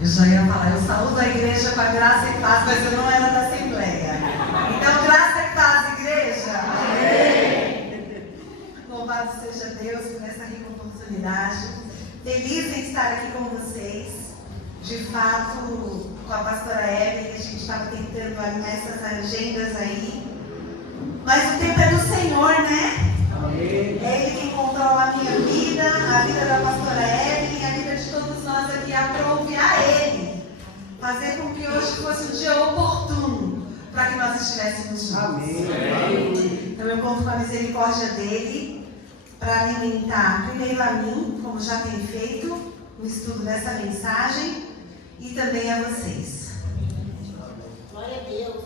Eu já ia falar, eu saúdo a igreja com a graça e paz, mas eu não era da Assembleia. Então, graça e paz, igreja. Amém. Louvado seja Deus por essa rica oportunidade. Feliz em estar aqui com vocês. De fato, com a pastora Evelyn, a gente estava tentando alinhar essas agendas aí. Mas o tempo é do Senhor, né? Amém. É Ele quem controla a minha vida, a vida da pastora Evelyn, a vida de todos nós aqui. Aprove a Ele fazer com que hoje fosse um dia oportuno para que nós estivéssemos juntos. Amém. Então eu conto com a misericórdia dEle para alimentar primeiro a mim, como já tem feito, o estudo dessa mensagem, e também a vocês. Glória a Deus.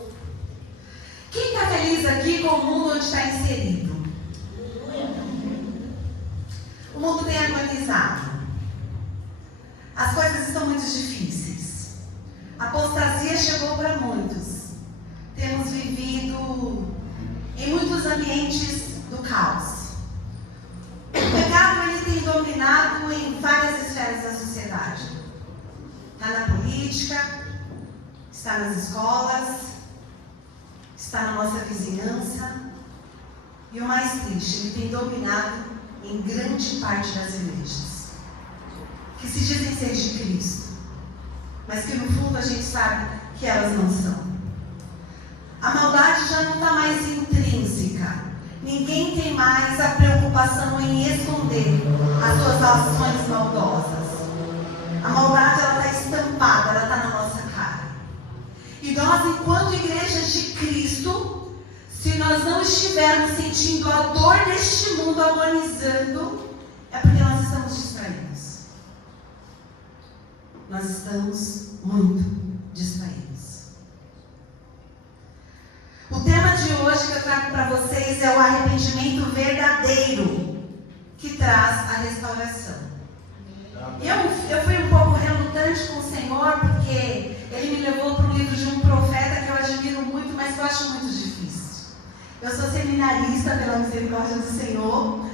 Quem está feliz aqui com o mundo onde está inserido? O mundo tem agonizado. As coisas estão muito difíceis. A apostasia chegou para muitos. Temos vivido em muitos ambientes do caos. O pecado ele tem dominado em várias esferas da sociedade. Está na política, está nas escolas, está na nossa vizinhança. E o mais triste, ele tem dominado em grande parte das igrejas, que se dizem ser de Cristo, mas que no fundo a gente sabe que elas não são. A maldade já não está mais intrínseca. Ninguém tem mais a preocupação em esconder as suas ações maldosas. A maldade ela está estampada, ela está na nossa cara. E nós, enquanto igrejas de Cristo, se nós não estivermos sentindo a dor deste mundo agonizando, é porque nós estamos distraídos. Nós estamos muito distraídos. O tema de hoje que eu trago para vocês é o arrependimento verdadeiro, que traz a restauração. Eu fui um pouco relutante com o Senhor, porque Ele me levou para um livro de um profeta que eu admiro muito, mas que eu acho muito difícil. Eu sou seminarista pela misericórdia do Senhor,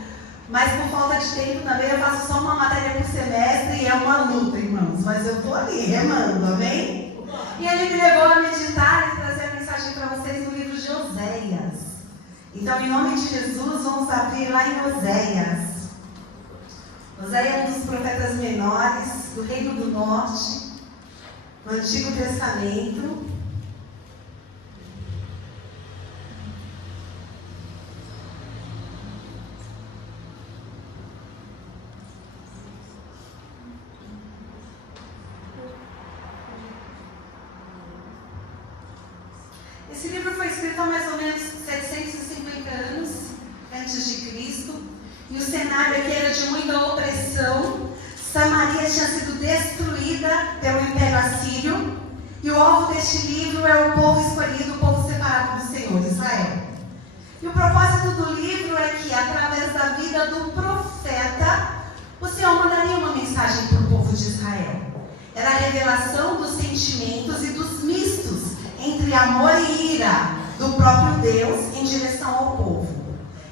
mas por falta de tempo também eu faço só uma matéria por semestre e é uma luta, irmãos. Mas eu estou ali, remando, amém? E Ele me levou a meditar e trazer a mensagem para vocês no livro de Oséias. Então, em nome de Jesus, vamos abrir lá em Oséias. Oséias é um dos profetas menores do Reino do Norte, no Antigo Testamento. Esse livro foi escrito há mais ou menos 750 anos antes de Cristo, e o cenário aqui era de muita opressão. Samaria tinha sido destruída pelo Império Assírio, e o alvo deste livro é o povo escolhido, o povo separado do Senhor, Israel. E o propósito do livro é que, através da vida do profeta, o Senhor mandaria uma mensagem para o povo de Israel. Era a revelação dos sentimentos e dos mistos entre amor e ira do próprio Deus em direção ao povo.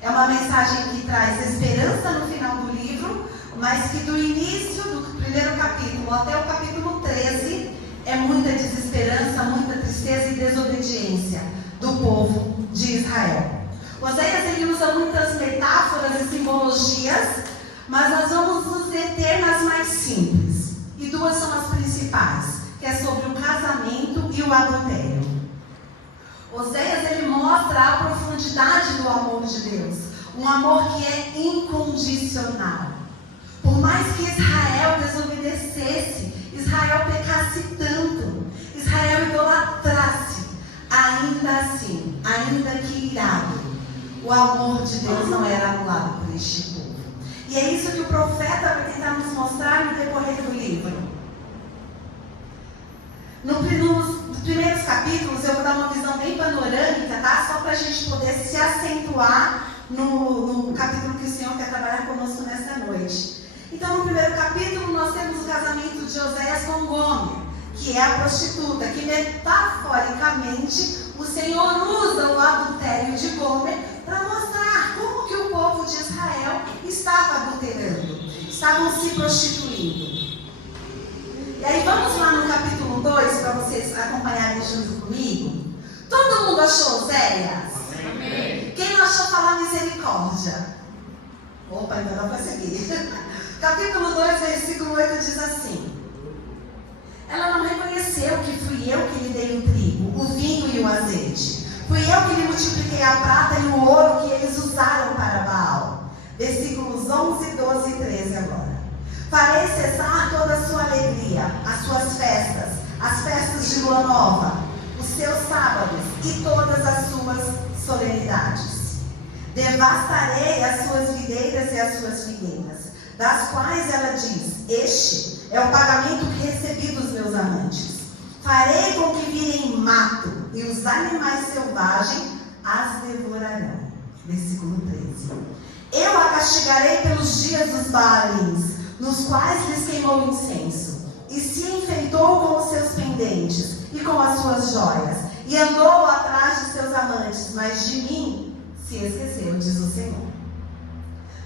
É uma mensagem que traz esperança no final do livro, mas que do início do primeiro capítulo até o capítulo 13 é muita desesperança, muita tristeza e desobediência do povo de Israel. Oséias ele usa muitas metáforas e simbologias, mas nós vamos nos deter nas mais simples. E duas são as principais, que é sobre o casamento e o adultério. Oséias ele mostra a profundidade do amor de Deus, um amor que é incondicional. Por mais que Israel desobedecesse, Israel pecasse tanto, Israel idolatrasse, ainda assim, ainda que irado, o amor de Deus não era anulado por este povo. E é isso que o profeta vai tentar nos mostrar no decorrer do livro. Nos primeiros capítulos eu vou dar uma visão bem panorâmica, tá? Só para a gente poder se acentuar no capítulo que o Senhor quer trabalhar conosco nesta noite. Então, no primeiro capítulo nós temos o casamento de Oséias com Gomer, que é a prostituta, que metaforicamente o Senhor usa o adultério de Gomer para mostrar como que o povo de Israel estava adulterando, estavam se prostituindo. E aí vamos lá no versículo 2 para vocês acompanharem junto comigo? Todo mundo achou Oséias? Amém. Quem não achou, falar misericórdia. Opa, ainda não consegui. Capítulo 2, versículo 8 diz assim: ela não reconheceu que fui eu que lhe dei o trigo, o vinho e o azeite. Fui eu que lhe multipliquei a prata e o ouro que eles usaram para Baal. Versículos 11, 12 e 13 agora. Farei cessar toda a sua alegria, as suas festas, as festas de lua nova, os seus sábados e todas as suas solenidades. Devastarei as suas videiras e as suas figueiras, das quais ela diz: este é o pagamento que recebi dos meus amantes. Farei com que virem mato, e os animais selvagens as devorarão. Versículo 13. Eu a castigarei pelos dias dos Baalins, nos quais lhes queimou incenso, e se enfeitou com os seus pendentes e com as suas joias, e andou atrás de seus amantes, mas de mim se esqueceu, diz o Senhor.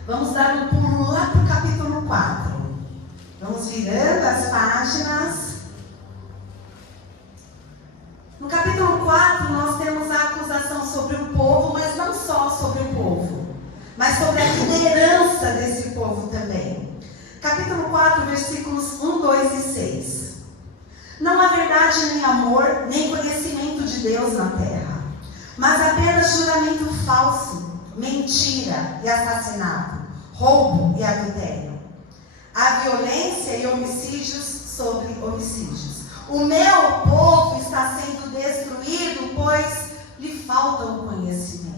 Vamos dar um pulo lá para o capítulo 4. Vamos virando as páginas. No capítulo 4, nós temos a acusação sobre o povo, mas não só sobre o povo, mas sobre a liderança desse povo também. Capítulo 4, versículos 1, 2 e 6. Não há verdade nem amor, nem conhecimento de Deus na terra, mas apenas juramento falso, mentira e assassinato, roubo e adultério. Há violência e homicídios sobre homicídios. O meu povo está sendo destruído, pois lhe falta o conhecimento.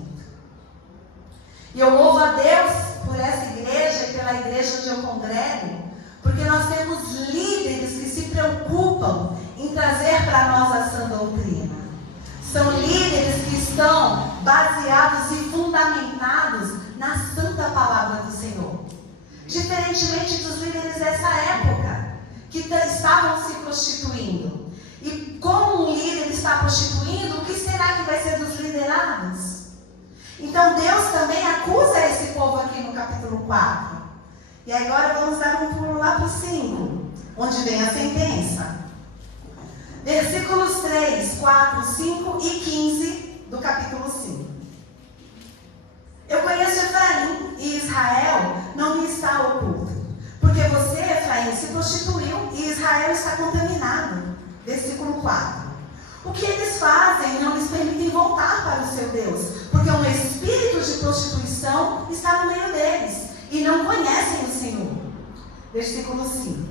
E eu louvo a Deus por essa igreja e pela igreja onde eu congrego, porque nós temos líderes que se preocupam em trazer para nós a sã doutrina. São líderes que estão baseados e fundamentados na santa palavra do Senhor. Diferentemente dos líderes dessa época, que estavam se prostituindo. E como um líder está prostituindo, o que será que vai ser dos liderados? Então Deus também acusa esse povo aqui no capítulo 4. E agora vamos dar um pulo lá para o 5, onde vem a sentença. Versículos 3, 4, 5 e 15 do capítulo 5. Eu conheço Efraim e Israel não me está oculto. Porque você, Efraim, se prostituiu e Israel está contaminado. Versículo 4. O que eles fazem não lhes permitem voltar para o seu Deus, porque um espírito de prostituição está no meio deles e não conhecem o Senhor. Versículo 5.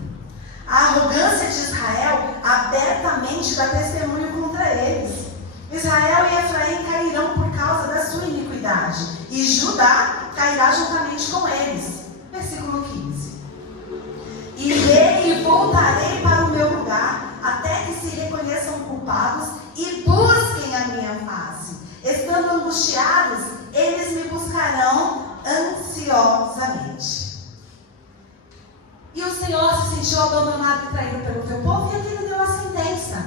A arrogância de Israel abertamente dá testemunho contra eles. Israel e Efraim cairão por causa da sua iniquidade, e Judá cairá juntamente com eles. Versículo 15. Irei e voltarei para o meu lugar, até que se reconheçam culpados e busquem a minha face. Estando angustiados, eles me buscarão ansiosamente. E o Senhor se sentiu abandonado e traído pelo teu povo, e aqui deu a sentença.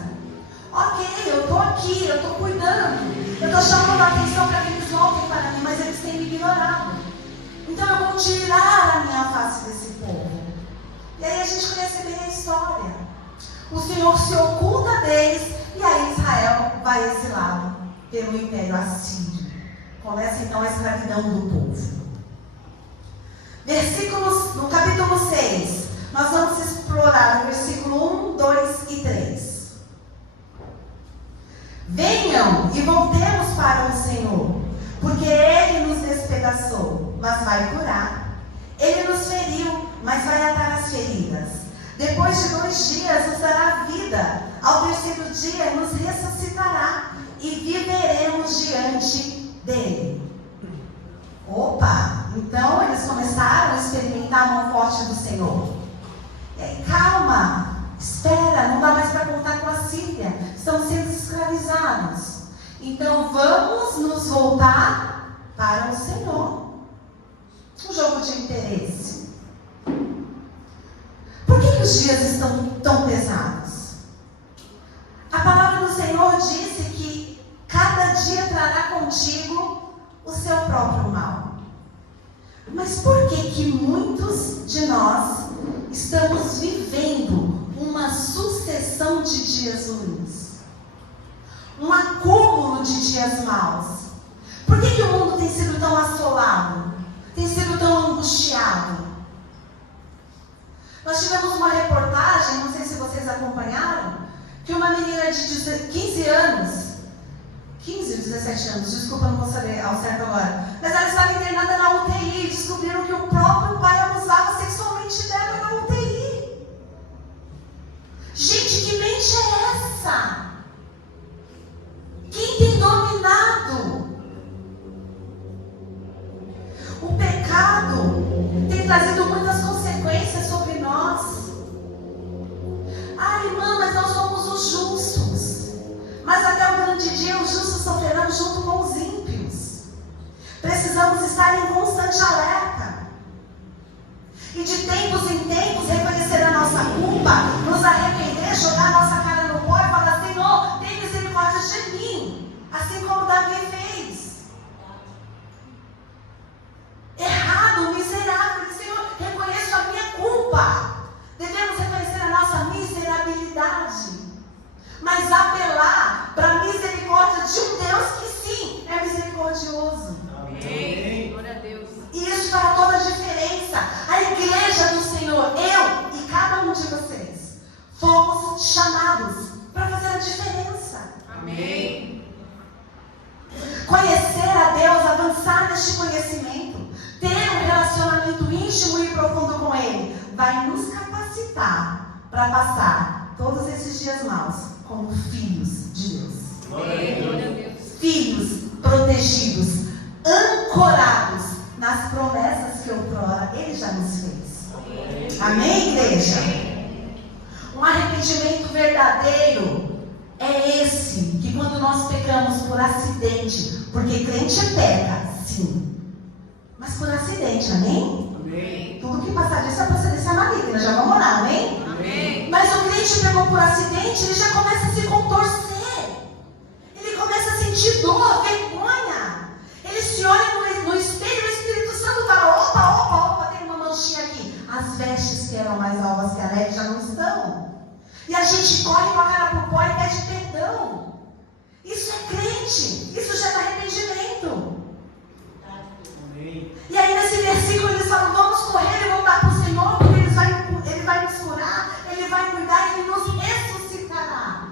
Ok, eu estou aqui, eu estou cuidando, eu estou chamando a atenção para que eles voltem para mim, mas eles têm me ignorado. Então eu vou tirar a minha face desse povo. E aí a gente conhece bem a história. O Senhor se oculta deles, e aí Israel vai exilado pelo Império Assírio. Começa então a escravidão do povo. Versículos, no capítulo 6, nós vamos explorar o versículo 1, 2 e 3. Venham e voltemos para o Senhor, porque Ele nos despedaçou, mas vai curar. Ele nos feriu, mas vai atar as feridas. Depois de 2 dias nos dará vida. Ao 3º dia nos ressuscitará e viveremos diante dele. Opa! Então eles começaram a experimentar a mão forte do Senhor. E aí, calma, espera, não dá mais para contar com a Síria. Estamos sendo escravizados. Então vamos nos voltar para o Senhor. Um jogo de interesse. Por que os dias estão tão pesados? A palavra do Senhor disse que cada dia trará contigo o seu próprio mal. Mas por que muitos de nós estamos vivendo uma sucessão de dias maus? Por que o mundo tem sido tão assolado? Tem sido tão angustiado? Nós tivemos uma reportagem, não sei se vocês acompanharam, que uma menina de 15 anos, 15 ou 17 anos, desculpa, não vou saber ao certo agora, mas ela estava internada na UTI e descobriram que o próprio pai abusava sexualmente dela na UTI. Gente, que mente é essa? Quem tem dominado? O pecado tem trazido muitas consequências sobre nós. Ah, irmã, mas nós somos os justos. Mas até o grande dia os justos sofrerão junto com os ímpios. Precisamos estar em constante alerta. E de tempos em tempos reconhecer a nossa culpa, nos arrepender, jogar a nossa cara no pó e falar: Senhor, tem misericórdia de mim. Assim como Davi fez. Errado, miserável. Senhor, reconheço a minha culpa. Devemos reconhecer a nossa miserabilidade. Mas apelar para a misericórdia de um Deus que sim é misericordioso. Amém. Glória a Deus. E isso fará toda a diferença. A igreja do Senhor, eu e cada um de vocês, fomos chamados para fazer a diferença. Amém. Conhecer a Deus, avançar neste conhecimento, ter um relacionamento íntimo e profundo com Ele, vai nos capacitar para passar todos esses dias maus como filhos de Deus. Amém. Glória a Deus. Filhos protegidos, ancorados nas promessas que outrora Ele já nos fez. Amém, igreja? Um arrependimento verdadeiro é esse, que quando nós pecamos por acidente, porque crente peca, sim, mas por acidente, amém? Amém. Tudo que passar disso é procedência maligna, já vamos orar, amém? Amém. Mas o crente pegou por acidente, ele já começa a se contorcer, ele começa a sentir dor, vergonha, ele se olha no espelho, o Espírito Santo fala: opa, tem uma manchinha aqui. As vestes que eram mais alvas que a neve já não estão. E a gente corre com a cara pro pó e pede perdão. Isso é crente, isso gera arrependimento. Amém. E aí nesse versículo eles falam: vamos correr e voltar para o Senhor, porque Ele vai nos curar, Ele vai cuidar, Ele nos ressuscitará.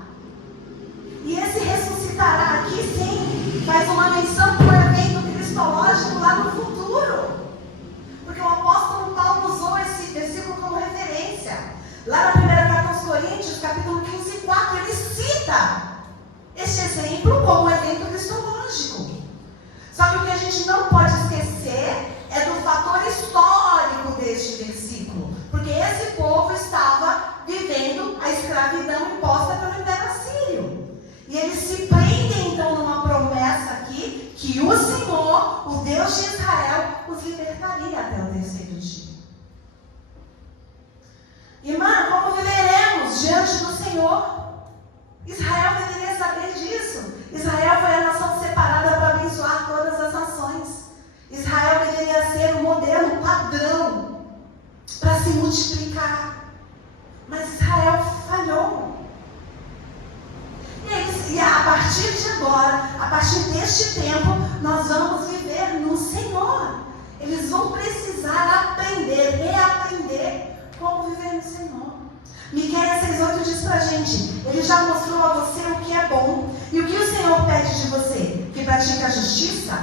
E esse ressuscitará aqui sim faz uma menção para o evento cristológico lá no futuro. Porque o apóstolo Paulo usou esse versículo como referência. Lá na primeira carta aos Coríntios, capítulo 15, 4, ele cita este exemplo como evento cristológico. Só que o que a gente não pode esquecer é do fator histórico deste versículo. Porque esse povo estava vivendo a escravidão imposta pelo Império Assírio. E eles se prendem então numa promessa aqui, que o Senhor, o Deus de Israel, os libertaria até o terceiro dia. Irmã, como viveremos diante do Senhor? Israel deveria saber disso. Israel foi a nação separada para abençoar todas as nações. Israel deveria ser o modelo padrão para se multiplicar. Mas Israel falhou. E a partir de agora, a partir deste tempo, nós vamos viver no Senhor. Eles vão precisar aprender, reaprender como viver no Senhor. Miqueias 6,8 diz pra gente: Ele já mostrou a você o que é bom. E o que o Senhor pede de você? Que pratique a justiça,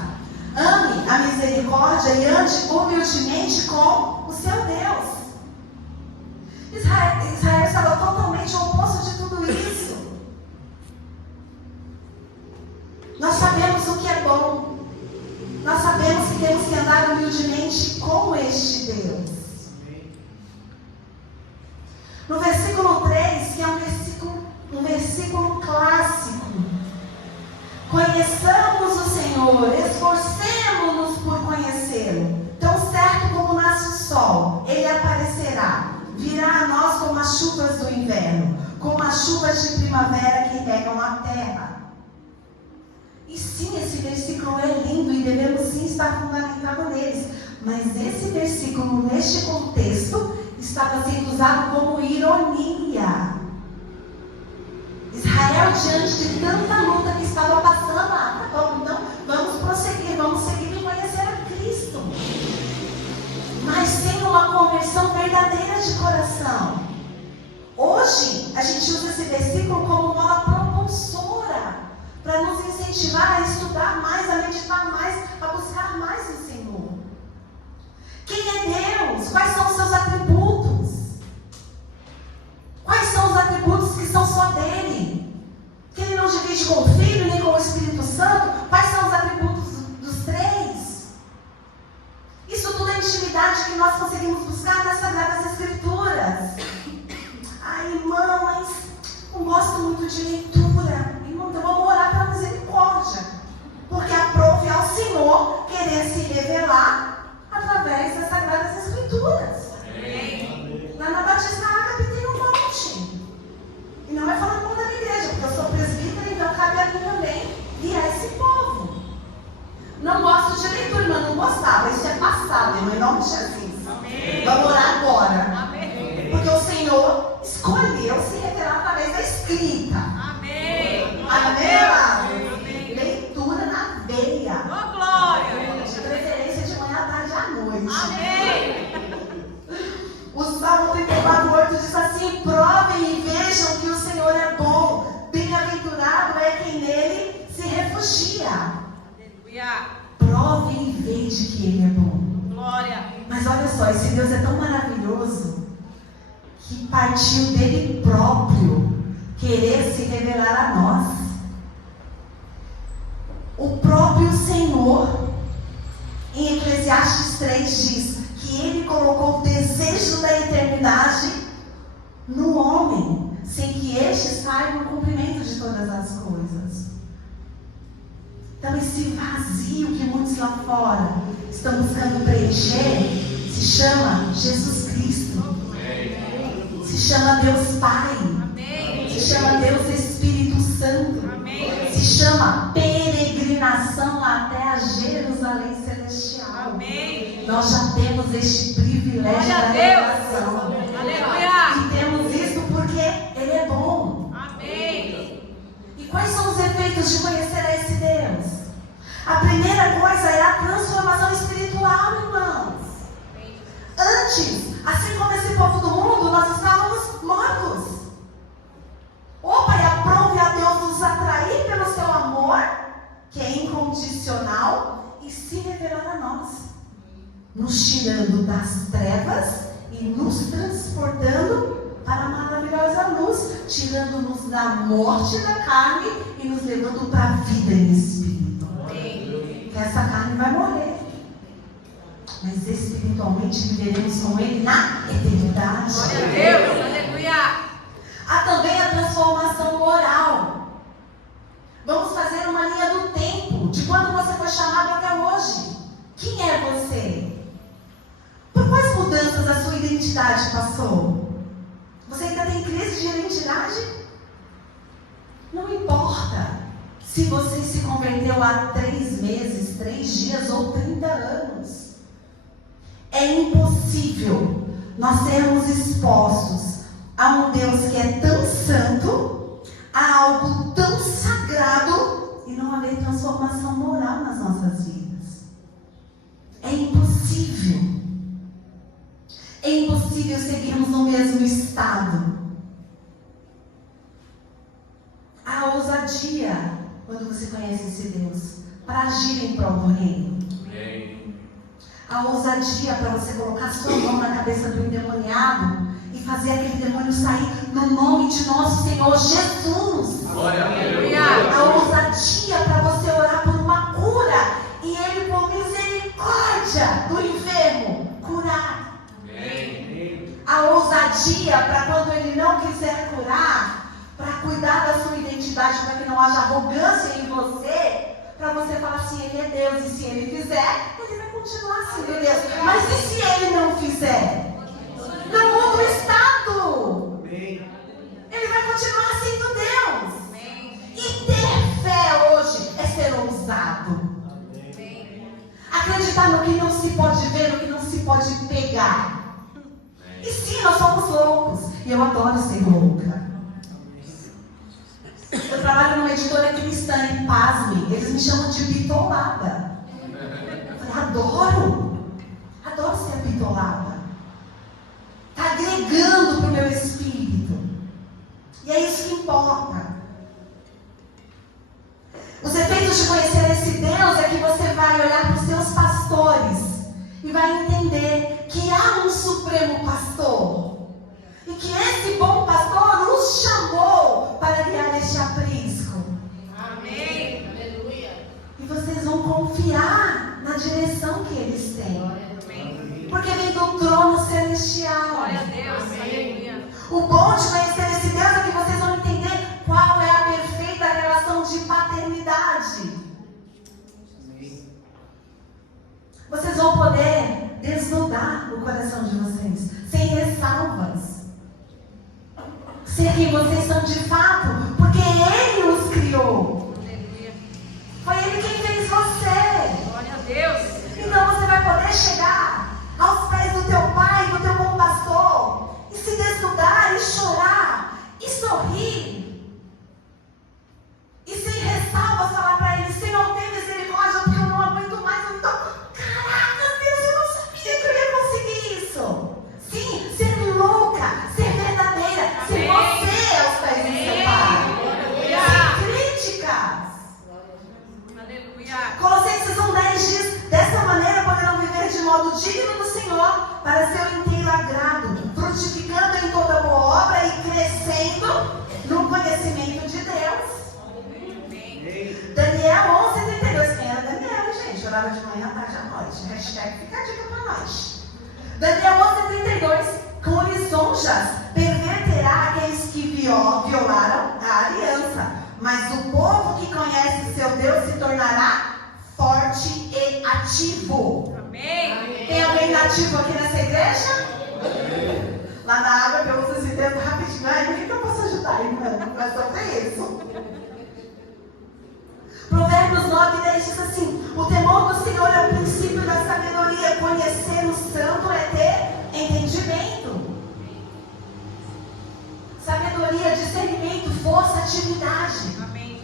ame a misericórdia e ande humildemente com o seu Deus. Israel estava totalmente oposto de tudo isso. Nós sabemos o que é bom. Nós sabemos que temos que andar humildemente com este Deus. No versículo 3, que é um versículo clássico: conheçamos o Senhor, esforcemo-nos por conhecê-lo. Tão certo como nasce o sol, Ele aparecerá, virá a nós como as chuvas do inverno, como as chuvas de primavera que regam a terra. E sim, esse versículo é lindo e devemos sim estar fundamentado neles. Mas esse versículo, neste contexto, estava sendo usado como ironia. Israel diante de tanta luta que estava passando. Tá bom, então vamos prosseguir, vamos seguir e conhecer a Cristo. Mas sem uma conversão verdadeira de coração. Hoje, a gente usa esse versículo como uma propulsora para nos incentivar a estudar mais, a meditar mais, a buscar mais o Senhor. Quem é Deus? Quais são os seus atributos? Quais são os atributos que são só dele? Que ele não divide com o Filho, nem com o Espírito Santo? Quais são os atributos dos três? Isso tudo é intimidade que nós conseguimos buscar nas Sagradas Escrituras. Ai, irmã, mas não gosto muito de leitura. Irmão, então vamos orar pela misericórdia. Porque aprove ao Senhor querer se revelar através das Sagradas Escrituras. Amém. Lá na Batista Ágape tem um monte. E não é falando mal da minha igreja, porque eu sou presbítera, então cabe a mim também guiar esse povo. Não gosto de leitura, mas não gostava. Isso é passado, irmão, em nome de Jesus. Amém. Vamos orar agora. Amém. Porque o Senhor escolheu se revelar através da escrita. Amém. Amém. Leitura na veia. Oh, glória. De preferência de manhã, à tarde e à noite. Amém. O Salmo 34:8 diz assim: provem e vejam que o Senhor é bom. Bem-aventurado é quem nele se refugia. Aleluia. Provem e vejam que ele é bom. Glória. Mas olha só, esse Deus é tão maravilhoso que partiu dele próprio querer se revelar a nós. O próprio Senhor, em Eclesiastes 3, diz que ele colocou o desejo da eternidade no homem, sem que este saiba o cumprimento de todas as coisas. Então esse vazio que muitos lá fora estão buscando preencher se chama Jesus Cristo. Se chama Deus Pai. Amém. Se chama Deus Espírito Santo. Amém. Se chama peregrinação até a Jerusalém Celestial. Amém. Nós já temos este privilégio da revelação. Aleluia. E temos isso porque Ele é bom. Amém. E quais são os efeitos de conhecer a esse Deus? A primeira coisa é a transformação espiritual, irmãos. Antes, assim como esse povo do mundo, nós estávamos mortos. O Pai aprove a Deus nos atrair pelo seu amor, que é incondicional, e se revelar a nós, nos tirando das trevas e nos transportando para a maravilhosa luz, tirando-nos da morte da carne e nos levando para a vida em espírito. Que essa carne vai morrer, mas espiritualmente viveremos com Ele na eternidade. Glória a Deus, aleluia. Há também a transformação moral. Vamos fazer uma linha do tempo, de quando você foi chamado até hoje. Quem é você? Por quais mudanças a sua identidade passou? Você ainda tem crise de identidade? Não importa se você se converteu há 3 meses, 3 dias ou 30 anos. É impossível nós sermos expostos a um Deus que é tão santo, a algo tão sagrado e não haver transformação moral nas nossas vidas. É impossível. É impossível seguirmos no mesmo estado. A ousadia, quando você conhece esse Deus, para agir em prol do reino. A ousadia para você colocar a sua mão na cabeça do endemoniado e fazer aquele demônio sair no nome de nosso Senhor Jesus. Glória a Deus. A ousadia para você orar por uma cura e Ele, por misericórdia do enfermo, curar. A ousadia para quando Ele não quiser curar, para cuidar da sua identidade, para que não haja arrogância em você, para você falar assim: Ele é Deus, e se Ele fizer, Ele vai continuar sendo Deus. Mas e se Ele não fizer? Não muda o estado. Ele vai continuar sendo Deus. E ter fé hoje é ser ousado. Acreditar no que não se pode ver, no que não se pode pegar. E sim, nós somos loucos. E eu adoro ser louca. Eu numa editora cristã e pasme, eles me chamam de bitolada. Eu falei, adoro ser bitolada. Está agregando para o meu espírito. E é isso que importa. Os efeitos de conhecer esse Deus é que você vai olhar para os seus pastores e vai entender que há um supremo pastor. E que esse bom pastor os chamou para guiar este aprisco. Amém. Aleluia. E vocês vão confiar na direção que eles têm. Amém. Porque vem do trono celestial. Glória a Deus. Aleluia. O bom de conhecer esse Deus é que vocês vão entender qual é a perfeita relação de paternidade. Vocês vão poder desnudar o coração de vocês, sem ressalvas. Ser quem vocês são de fato, porque Ele os criou. Aleluia. Foi Ele quem fez você. Glória a Deus. Então você vai poder chegar aos pés do teu pai, do teu bom pastor, e se desnudar, e chorar, e sorrir. E sem ressalvas falar para Ele, Senhor, tem misericórdia, porque eu não aguento mais. Então, caraca, Deus, eu não sabia que eu ia conseguir isso. Sim, ser louca, ser verdadeira, ser você aos pés do seu pai. Sem críticas. Aleluia. Colossenses 1:10 diz, dessa maneira poderão viver de modo digno do Senhor, para seu inteiro agrado, frutificando em toda boa obra e crescendo no conhecimento de Deus. Daniel 11:32. Quem era Daniel, gente? Orava de manhã, tarde à noite. Hashtag fica a dica para nós. Daniel 11:32. Com lisonjas perverterá aqueles que violaram a aliança, mas o povo que conhece seu Deus se tornará forte e ativo. Amém. Tem alguém nativo aqui nessa igreja? Lá na água eu uso esse termo rapidinho. Ai, o que eu posso ajudar, irmão? Mas sobre isso. Provérbios 9:10 diz assim: o temor do Senhor é o princípio da sabedoria. Conhecer o santo é ter entendimento. Sabedoria, discernimento, força, atividade. Amém.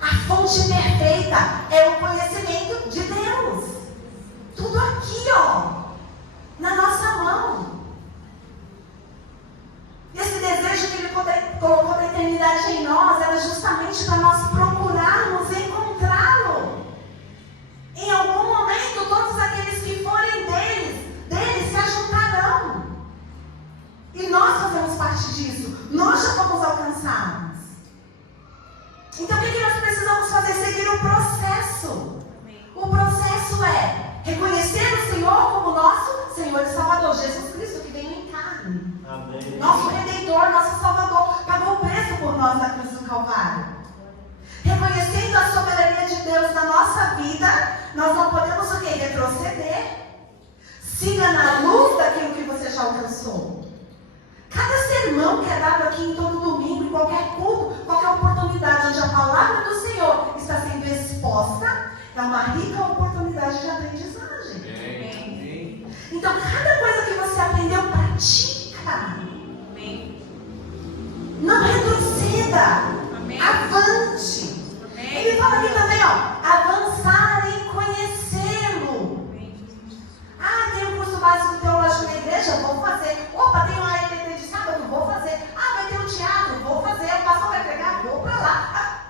A fonte perfeita é o conhecimento de Deus. Tudo aqui, ó, na nossa mão. Esse desejo que Ele colocou da eternidade em nós era justamente para nós procurarmos encontrá-lo. Em algum momento, todos aqueles que forem deles se ajuntarão. E nós fazemos parte disso. Nós já fomos alcançados. Então, o que nós precisamos fazer? Seguir o processo. O processo é reconhecer o Senhor como nosso Senhor e Salvador. Jesus Cristo que veio em carne. Amém. Nosso Redentor, nosso Salvador, pagou o preço por nós na cruz do Calvário. Reconhecendo a soberania de Deus na nossa vida, nós não podemos o quê? Retroceder. Siga na luz daquilo que você já alcançou. Cada sermão que é dado aqui em todo domingo, em qualquer culto, qualquer oportunidade onde a palavra do Senhor está sendo exposta, é uma rica oportunidade de aprendizagem. Amém. Então, cada coisa que você aprendeu, pratica. Amém. Não retroceda. Amém. Avante. Amém. Ele fala aqui também, ó, avançar em conhecê-lo. Amém. Ah, tem um curso básico teológico na igreja? Vou fazer. Opa, tem um AEPT de sábado? Vou fazer. Ah, vai ter um teatro? Vou fazer. O pastor vai pregar? Vou para lá. Ah,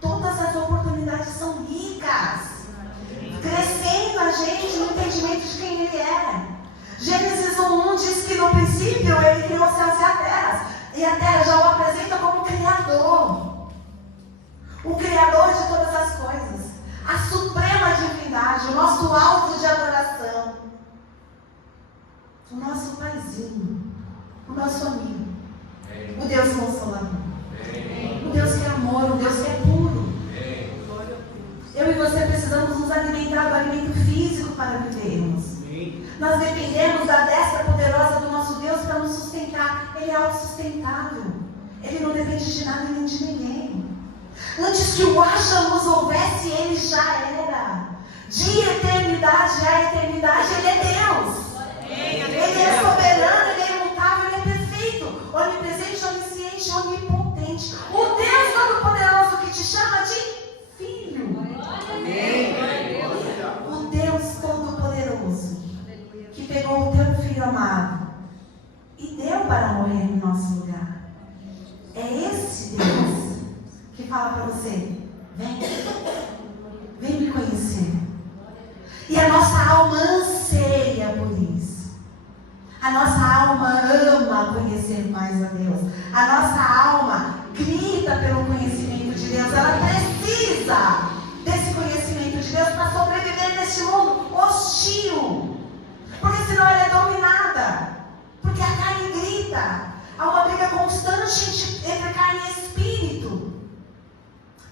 todas as oportunidades são ricas. Crescendo a gente no entendimento de quem Ele é. Gênesis 1:1 diz que no princípio Ele criou os céus e a terra. E a terra já o apresenta como Criador. O Criador de todas as coisas. A suprema divindade, o nosso alvo de adoração. O nosso paizinho. O nosso amigo. O Deus Consolador. O Deus que é amor, o Deus que é puro. Eu e você precisamos nos alimentar do alimento físico para vivermos. Nós dependemos da destra poderosa do nosso Deus para nos sustentar. Ele é autossustentável. Ele não depende de nada nem de ninguém. Antes que o haja luz houvesse, Ele já era. De eternidade a eternidade, Ele é Deus. Ele é soberano, Ele é imutável, Ele é perfeito. Onipresente, onisciente, onipotente. O Deus para morrer no nosso lugar. É esse Deus que fala para você: vem me conhecer. E a nossa alma anseia por isso. A nossa alma ama conhecer mais a Deus. A nossa alma grita pelo conhecimento de Deus. Ela precisa desse conhecimento de Deus para sobreviver neste mundo hostil. Porque senão ela é dominada. Porque a carne grita. Há uma briga constante entre carne e espírito.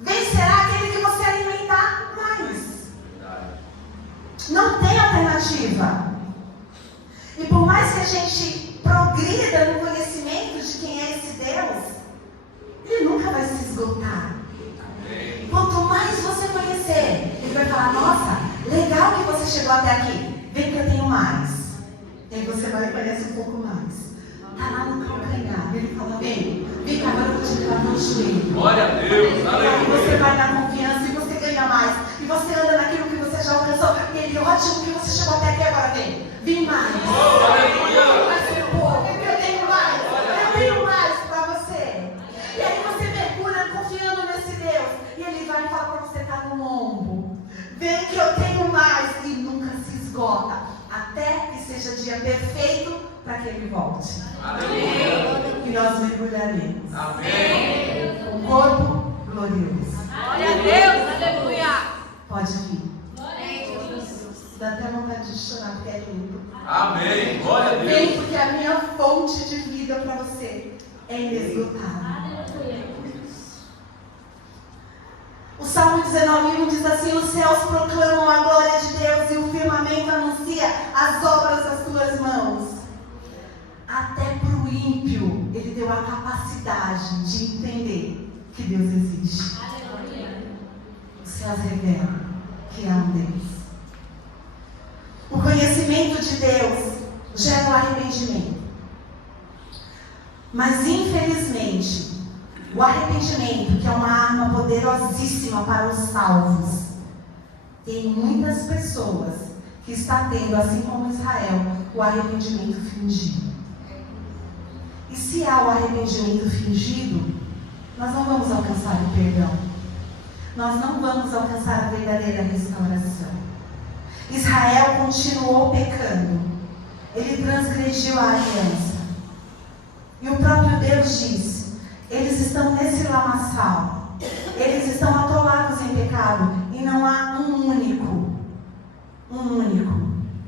Vencerá aquele que você alimentar mais. Não tem alternativa. E por mais que a gente progrida no conhecimento de quem é esse Deus, ele nunca vai se esgotar. Quanto mais você conhecer, ele vai falar: nossa, legal que você chegou até aqui, vem que eu tenho mais. E aí você vai e conhece um pouco mais. Está lá no calcanhar. Ele fala: vem cá, agora eu vou te levar no joelho. Glória a Deus, E aí aleluia. você vai na confiança e você ganha mais. E você anda naquilo que você já alcançou. E ele: ótimo que você chegou até aqui, agora vem mais. Oh, aleluia. Mais um pouco, eu tenho mais para você. E aí você mergulha confiando nesse Deus. E ele vai falar para você: está no lombo. Vem que eu tenho mais. E nunca se esgota. Até que seja dia perfeito para que ele volte. Aleluia. E nós mergulharemos. Amém. Um corpo glorioso. Glória a Deus, aleluia. Pode vir. Dá até vontade de chorar porque é lindo. Amém. Glória a Deus. Vem, porque a minha fonte de vida para você é inesgotável. O Salmo 19:1 diz assim: os céus proclamam a glória de Deus e o firmamento anuncia as obras das tuas mãos. Até para o ímpio, ele deu a capacidade de entender que Deus existe. Os céus revelam que há um Deus. O conhecimento de Deus gera o arrependimento. Mas, infelizmente, o arrependimento, que é uma arma poderosíssima para os salvos, tem muitas pessoas que estão tendo, assim como Israel, o arrependimento fingido. E se há o arrependimento fingido, nós não vamos alcançar o perdão. Nós não vamos alcançar a verdadeira restauração. Israel continuou pecando. Ele transgrediu a aliança. E o próprio Deus diz: eles estão nesse lamaçal. Eles estão atolados em pecado. E não há um único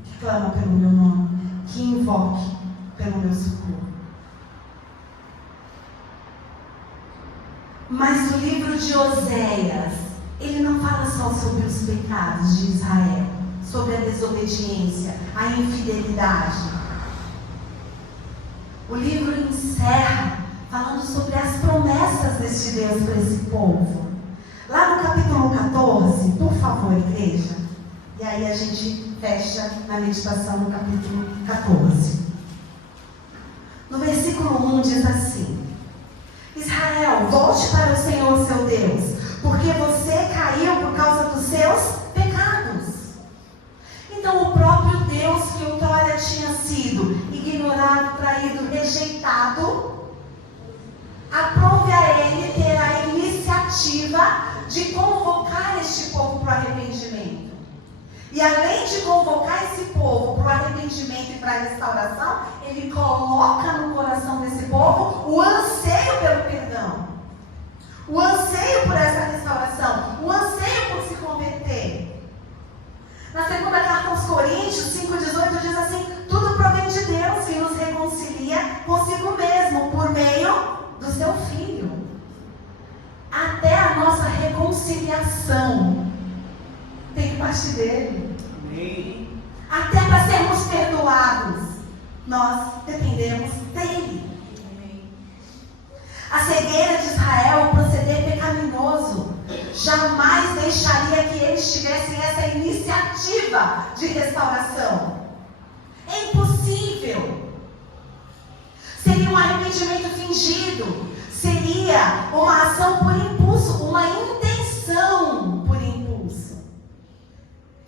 que clama pelo meu nome, que invoque pelo meu socorro. Mas o livro de Oséias, ele não fala só sobre os pecados de Israel, sobre a desobediência, a infidelidade. O livro encerra falando sobre as promessas deste Deus para esse povo. Lá no capítulo 14, por favor, igreja, e aí a gente fecha na meditação no capítulo 14. No versículo 1 diz assim: Israel, volte para o Senhor seu Deus, porque você caiu por causa dos seus pecados. Então o próprio Deus, que outrora tinha sido ignorado, traído, rejeitado, aprove a ele ter a iniciativa de convocar este povo para o arrependimento. E além de convocar esse povo para o arrependimento e para a restauração, ele coloca no coração desse povo o anseio pelo perdão, o anseio por essa restauração, o anseio por se converter. Na segunda carta aos Coríntios 5,18 diz assim: tudo provém de Deus, que nos reconcilia consigo mesmo por meio do seu Filho. Até a nossa reconciliação tem que partir dele. Amém. Até para sermos perdoados, nós dependemos dele. A cegueira de Israel, o proceder pecaminoso, jamais deixaria que eles tivessem essa iniciativa de restauração. É impossível. Seria um arrependimento fingido. Seria uma ação por impulso, uma intenção por impulso.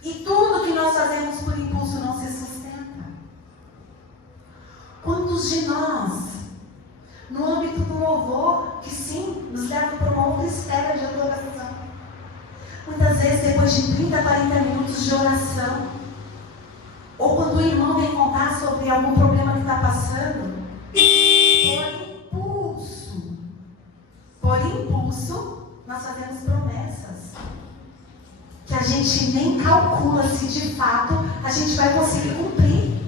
E tudo que nós fazemos por impulso não se sustenta. Quantos de nós no âmbito do louvor, que sim, nos leva para uma outra esfera de adoração. Muitas vezes, depois de 30, 40 minutos de oração, ou quando o irmão vem contar sobre algum problema que está passando, por impulso, nós fazemos promessas que a gente nem calcula se de fato a gente vai conseguir cumprir.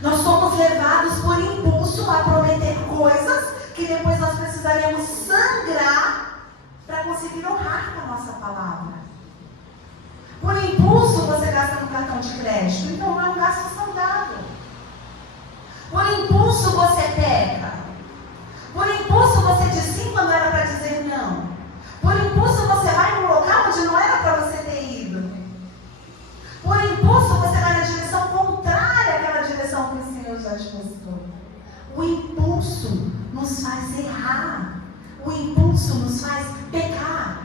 Nós somos levados por impulso a prometer coisas que depois nós precisaremos sangrar para conseguir honrar com a nossa palavra. Por impulso você gasta no cartão de crédito, então não é um gasto saudável. Por impulso você peca. Por impulso você diz sim quando era para dizer não. Por impulso você vai num local onde não era para você ter ido. Por impulso você vai na direção contrária àquela direção que o Senhor já te mostrou. O impulso nos faz errar. O impulso nos faz pecar.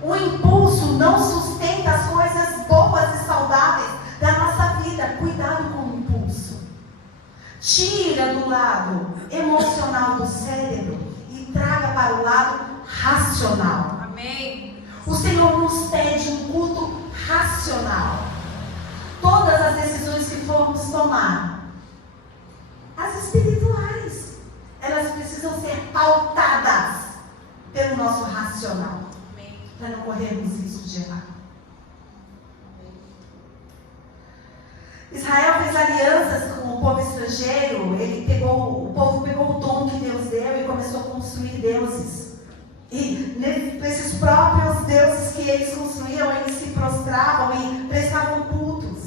O impulso não sustenta as coisas boas e saudáveis da nossa vida. Cuidado com o impulso. Tira do lado emocional do cérebro e traga para o lado racional. Amém. O Senhor nos pede um culto racional. Todas as decisões que formos tomar, as espirituais, elas precisam ser pautadas pelo nosso racional, para não corrermos risco de errar. Israel fez alianças com o povo estrangeiro. O povo pegou o dom que Deus deu e começou a construir deuses. E nesses próprios deuses que eles construíam, eles se prostravam e prestavam cultos.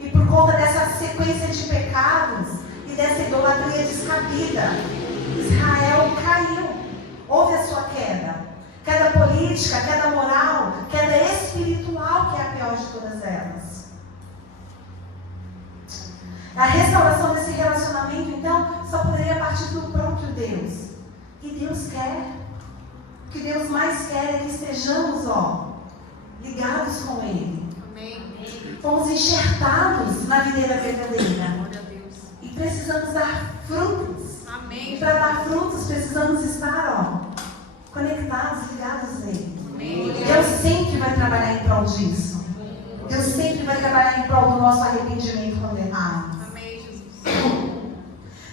E por conta dessa sequência de pecados e dessa idolatria descabida, Israel caiu. Houve a sua queda. Queda política, queda moral, queda espiritual, que é a pior de todas elas. A restauração desse relacionamento, então, só poderia partir do próprio Deus. E Deus quer. O que Deus mais quer é que estejamos, ligados com Ele. Amém. Fomos enxertados na videira verdadeira. E precisamos dar frutos. Amém. E para dar frutos, precisamos estar, conectados, ligados nele. Amém. Deus sempre vai trabalhar em prol disso. Deus sempre vai trabalhar em prol do nosso arrependimento quando errarmos.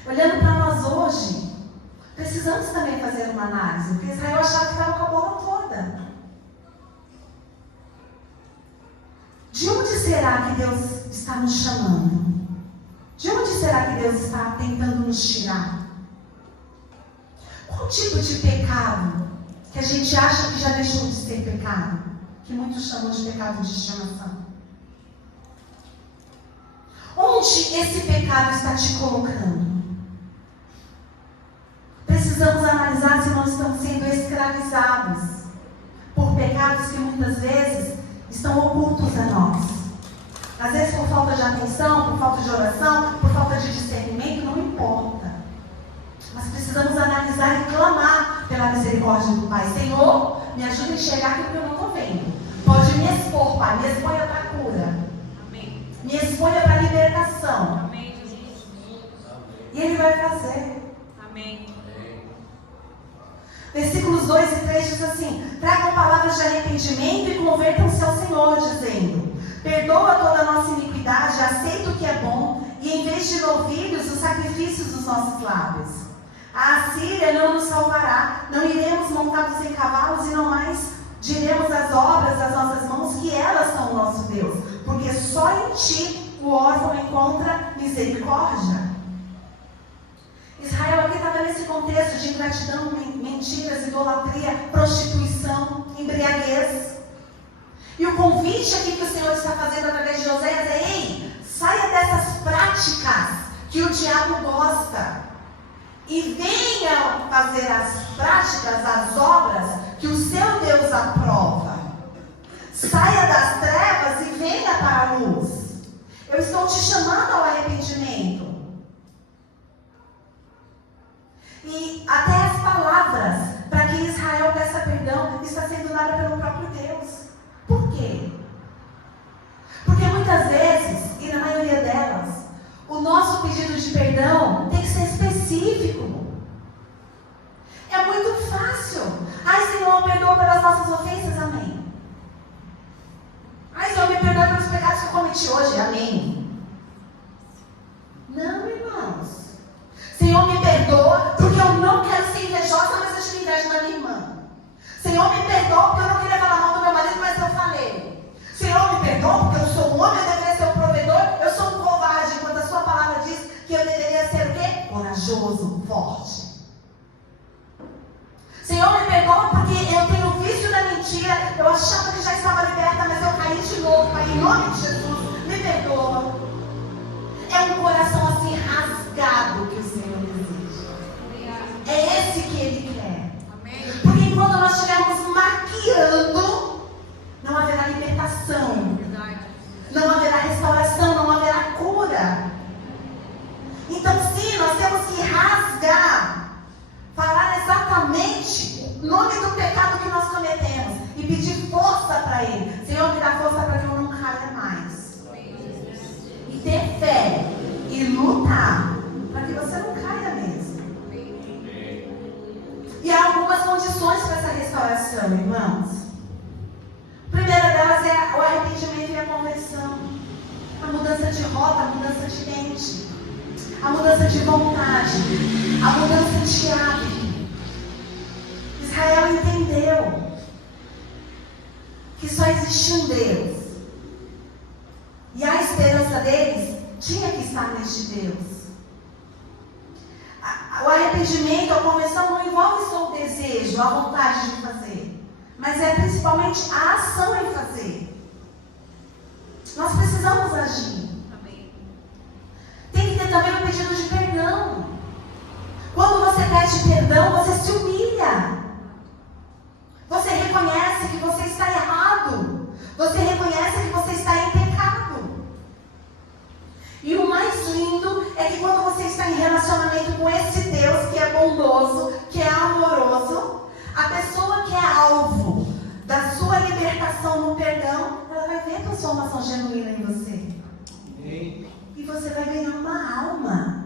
Olhando para nós hoje, precisamos também fazer uma análise, porque Israel achava que estava com a bola toda. De onde será que Deus está nos chamando? De onde será que Deus está tentando nos tirar? Qual tipo de pecado que a gente acha que já deixou de ser pecado? Que muitos chamam de pecado de estimação. Onde esse pecado está te colocando? Precisamos analisar se nós estamos sendo escravizados por pecados que muitas vezes estão ocultos a nós. Às vezes por falta de atenção, por falta de oração, por falta de discernimento, não importa. Mas precisamos analisar e clamar pela misericórdia do Pai. Senhor, me ajuda a enxergar aquilo que eu não estou vendo. Pode me expor, Pai, me exponha para a cura. Amém. Me exponha para a libertação. Amém, Jesus. E Ele vai fazer. Amém. Versículos 2 e 3 diz assim: tragam palavras de arrependimento e convertam-se ao Senhor, dizendo: perdoa toda a nossa iniquidade, aceita o que é bom, e em vez de novilhos, os sacrifícios dos nossos lábios. A Assíria não nos salvará, não iremos montados em cavalos, e não mais diremos às obras das nossas mãos que elas são o nosso Deus, porque só em ti o órfão encontra misericórdia. Israel aqui estava nesse contexto de ingratidão, mentiras, idolatria, prostituição, embriaguez. E o convite aqui que o Senhor está fazendo através de Oséias é: ei, saia dessas práticas que o diabo gosta e venha fazer as práticas, as obras que o seu Deus aprova. Saia das trevas e venha para a luz. Eu estou te chamando ao arrependimento. E até as palavras para que Israel peça perdão está sendo dada pelo próprio Deus. Por quê? Porque muitas vezes, e na maioria delas, o nosso pedido de perdão tem que ser específico. corajoso, forte. Senhor, me perdoa porque eu tenho o vício da mentira. Eu achava que já estava liberta, mas eu caí de novo. Pai, em nome de Jesus, me perdoa. É um coração assim rasgado que o Senhor deseja. É esse que Ele quer. Porque enquanto nós estivermos maquiando, não haverá libertação. Não haverá restauração, não haverá cura. Então sim, nós temos que rasgar, falar exatamente o nome do pecado que nós cometemos e pedir força para Ele. Senhor, me dá força para que eu não caia mais. E ter fé e lutar para que você não caia mesmo. E há algumas condições para essa restauração, irmãos. A primeira delas é o arrependimento e a conversão. A mudança de rota, a mudança de mente. A mudança de vontade. A mudança de hábito. Israel entendeu que só existia um Deus. E a esperança deles tinha que estar neste Deus. O arrependimento, a conversão não envolve só o desejo, a vontade de fazer. Mas é principalmente a ação em fazer. Nós precisamos agir. Tem que ter também um pedido de perdão. Quando você pede perdão, você se humilha. Você reconhece que você está errado. Você reconhece que você está em pecado. E o mais lindo é que quando você está em relacionamento com esse Deus que é bondoso, que é amoroso, a pessoa que é alvo da sua libertação no perdão, ela vai ver a transformação genuína em você. E você vai ganhar uma alma.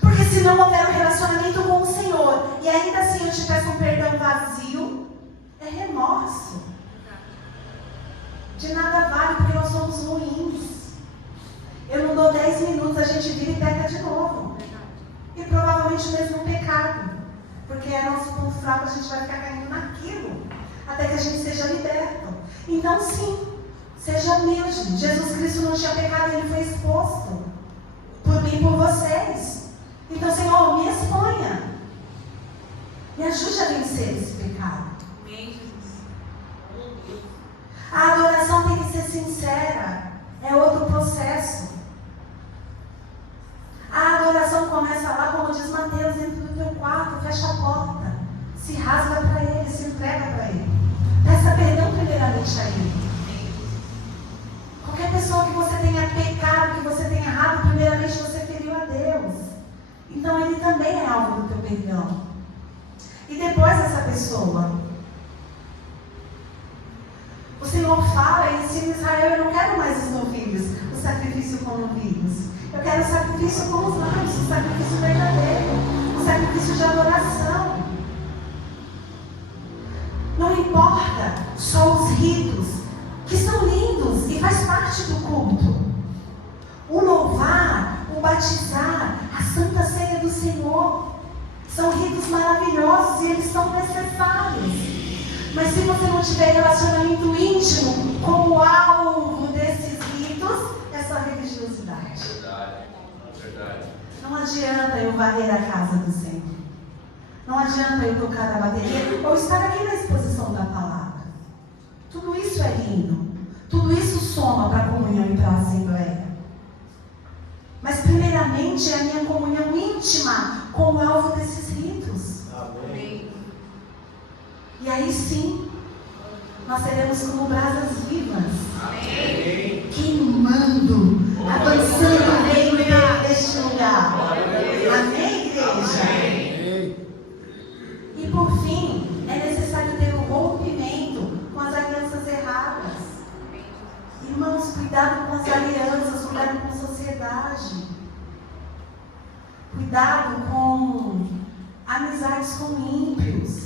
Porque se não houver um relacionamento com o Senhor, e ainda assim eu te peço um perdão vazio, é remorso. De nada vale, porque nós somos ruins. Eu não dou 10 minutos, a gente vira e peca de novo. E provavelmente o mesmo pecado. Porque é nosso ponto fraco, a gente vai ficar caindo naquilo. Até que a gente seja liberto. Então sim, seja humilde. Jesus Cristo não tinha pecado, Ele foi exposto. Por mim e por vocês. Então, Senhor, me exponha. Me ajude a vencer esse pecado. A adoração tem que ser sincera. É outro processo. A adoração começa lá, como diz Mateus, dentro do teu quarto, fecha a porta. Se rasga para Ele, se entrega para Ele. Peça perdão primeiramente a Ele. Qualquer pessoa que você tenha pecado, que você tenha errado, primeiramente você feriu a Deus. Então Ele também é alvo do teu perdão. E depois essa pessoa, o Senhor fala e ensina Israel: eu não quero mais os novilhos, o sacrifício com novilhos. Eu quero o sacrifício com os lábios, o sacrifício verdadeiro, o sacrifício de adoração. Não importa só os ritos, que são lindos e faz parte do culto. O louvar, o batizar, a Santa Ceia do Senhor, são ritos maravilhosos e eles são necessários. Mas se você não tiver relacionamento íntimo com o alvo desses ritos, é só religiosidade. Verdade. Não adianta eu varrer a casa do Senhor. Não adianta eu tocar na bateria ou estar aqui na exposição da palavra. Tudo isso é lindo. Tudo isso soma para a comunhão e para a assembleia. Mas primeiramente é a minha comunhão íntima com o alvo desses ritos. Amém. E aí sim, nós seremos como brasas vivas. Amém. Queimando, avançando o reino deste lugar. Amém, igreja? Amém. E por fim, é necessário ter um rompimento com as alianças erradas. Irmãos, cuidado com as alianças, cuidado com a sociedade. Cuidado com amizades com ímpios.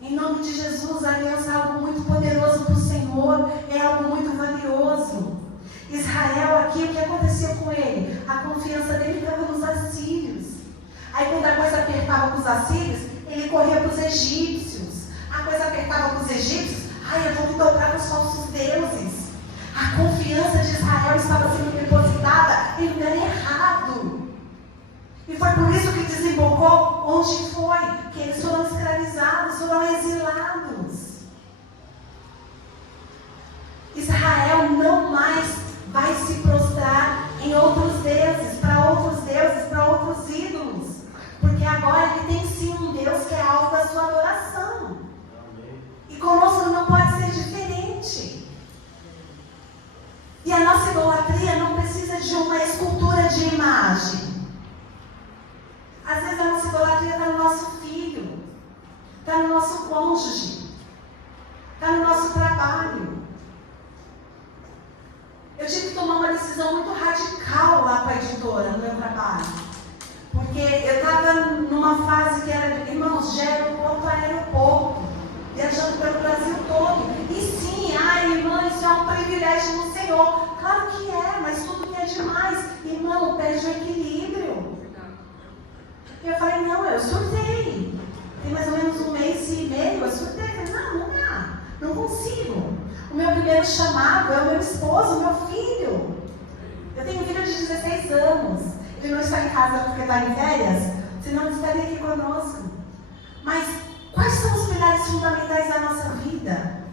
Em nome de Jesus, a aliança é algo muito poderoso para o Senhor, é algo muito valioso. Israel aqui, o que aconteceu com ele? A confiança dele estava nos assírios. Aí quando a coisa apertava com os assírios, ele corria para os egípcios. A coisa apertava com os egípcios, eu vou me dobrar para os falsos deuses. A confiança de Israel estava sendo depositada Foi por isso que desembocou onde foi, que eles foram escravizados, foram exilados. Israel não mais vai se prostrar em outros deuses, para outros ídolos. Porque agora ele tem sim um Deus que é alvo da sua adoração. E conosco não pode ser diferente. E a nossa idolatria não precisa de uma escultura de imagem. Às vezes a nossa idolatria está no nosso filho, está no nosso cônjuge, está no nosso trabalho. Eu tive que tomar uma decisão muito radical lá com a editora, no meu trabalho. Porque eu estava numa fase que era, irmãos, de aeroporto a aeroporto, viajando pelo Brasil todo. E sim, irmã, isso é um privilégio no Senhor. Claro que é, mas tudo que é demais, irmão, perde o equilíbrio. Eu falei, não, eu surtei. Tem mais ou menos 1 mês e meio, eu surtei. Eu falei, não dá, não consigo. O meu primeiro chamado é o meu esposo, o meu filho. Eu tenho um filho de 16 anos. Ele não está em casa porque está em férias, senão ele estaria aqui conosco. Mas quais são os pilares fundamentais da nossa vida?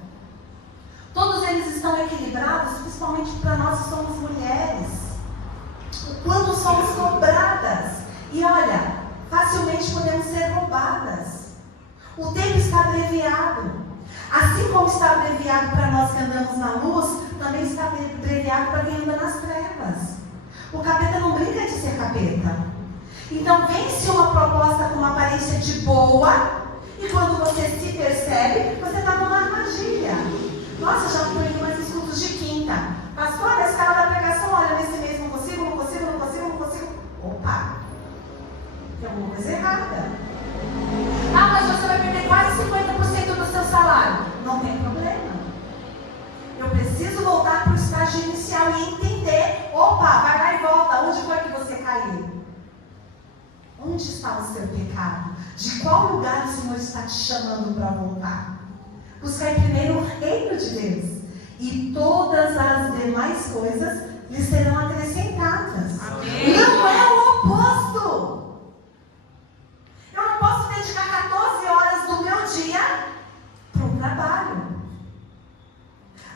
Todos eles estão equilibrados, principalmente para nós que somos mulheres. O quanto somos cobradas. E olha, facilmente podemos ser roubadas. O tempo está abreviado. Assim como está abreviado para nós que andamos na luz, também está abreviado para quem anda nas trevas. O capeta não brinca de ser capeta. Então vence uma proposta com uma aparência de boa, e quando você se percebe, você está numa armadilha. Nossa, já fui aqui mais escutos de quinta. Pastor, a escala da pregação, olha, nesse mês não consigo. Opa! Tem alguma coisa errada. Mas você vai perder quase 50% do seu salário. Não tem problema. Eu preciso voltar para o estágio inicial e entender. Opa, vai lá e volta. Onde foi que você caiu? Onde está o seu pecado? De qual lugar o Senhor está te chamando para voltar? Buscar primeiro o reino de Deus. E todas as demais coisas lhe serão acrescentadas. Amém. Não é o oposto. Eu não posso dedicar 14 horas do meu dia para o trabalho.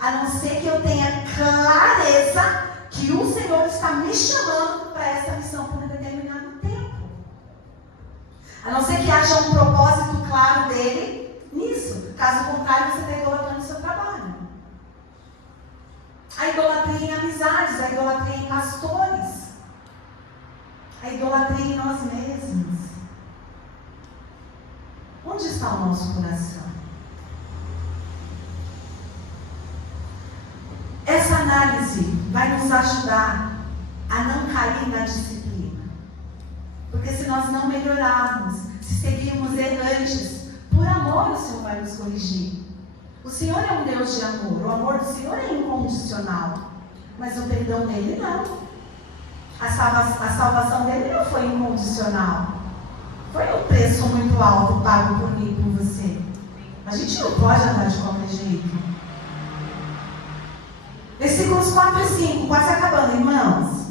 A não ser que eu tenha clareza que o Senhor está me chamando para essa missão por um determinado tempo. A não ser que haja um propósito claro dele nisso. Caso contrário, você está idolatrando o seu trabalho. A idolatria em amizades, a idolatria em pastores, a idolatria em nós mesmos. Onde está o nosso coração? Essa análise vai nos ajudar a não cair na disciplina. Porque se nós não melhorarmos, se seguirmos errantes, por amor o Senhor vai nos corrigir. O Senhor é um Deus de amor. O amor do Senhor é incondicional. Mas o perdão dele não. A salvação dele não foi incondicional. Foi um preço muito alto pago por mim e por você. A gente não pode andar de qualquer jeito. Versículos 4 e 5, quase acabando, irmãos.